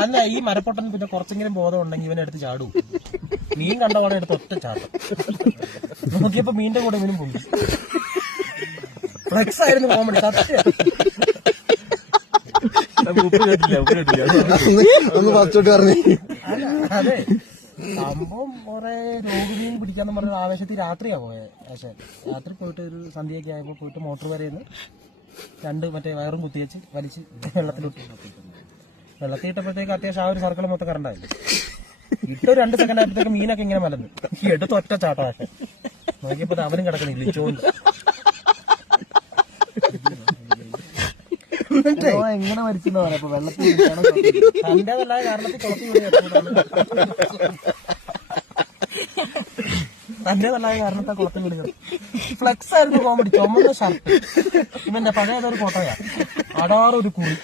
അല്ല ഈ മരപ്പൊട്ടൻ പിന്നെ കുറച്ചെങ്കിലും ബോധം ഉണ്ടെങ്കിൽ ഇവനെടുത്ത് ചാടും. മീൻ കണ്ട പാടെ എടുത്ത് ഒറ്റ ചാട്ടം. നോക്കിയപ്പോ മീനിന്റെ കൂടെ ഇവനും പോയി. ഫ്ലെക്സ് ആയിരുന്നു കോമഡി സത്യം. അതെ സംഭവം കുറെ രോഗമീൻ പിടിക്കാന്ന് പറഞ്ഞ ആവേശത്തിൽ രാത്രിയാ പോയത്. പക്ഷെ രാത്രി പോയിട്ട് ഒരു സന്ധ്യയൊക്കെ ആയപ്പോ പോയിട്ട് മോട്ടോർ വരെയെന്ന് 2 മറ്റേ വയറും കുത്തിവെച്ച് വലിച്ച് വെള്ളത്തിട്ടപ്പോഴത്തേക്ക് അത്യാവശ്യം ആ ഒരു സർക്കിൾ മൊത്തം കറണ്ടായിരുന്നു. ഇട്ട് 2 സെക്കൻഡ് ആയപ്പോഴത്തേക്ക് മീനൊക്കെ ഇങ്ങനെ മലന്ന് എടുത്ത് ഒറ്റ ചാട്ടമാക്കി നോക്കിയപ്പോ അവനും കിടക്കുന്നില്ല ഇച്ചോണ്ട്. എങ്ങനെ മരിച്ചെന്ന് പറയാ വെള്ളത്തിൽ തന്റേതല്ലായ കാരണത്തിൽ തന്റേതല്ലായ കാരണത്താ കുളത്തിൽ വീടുകൾ. ഫ്ലെക്സ് ആയിരുന്നു കോമഡി. ചുമന്ന ഷർട്ട് ഇവന്റെ പഴയതൊരു ഫോട്ടോയാ. അടാറൊരു കുറി.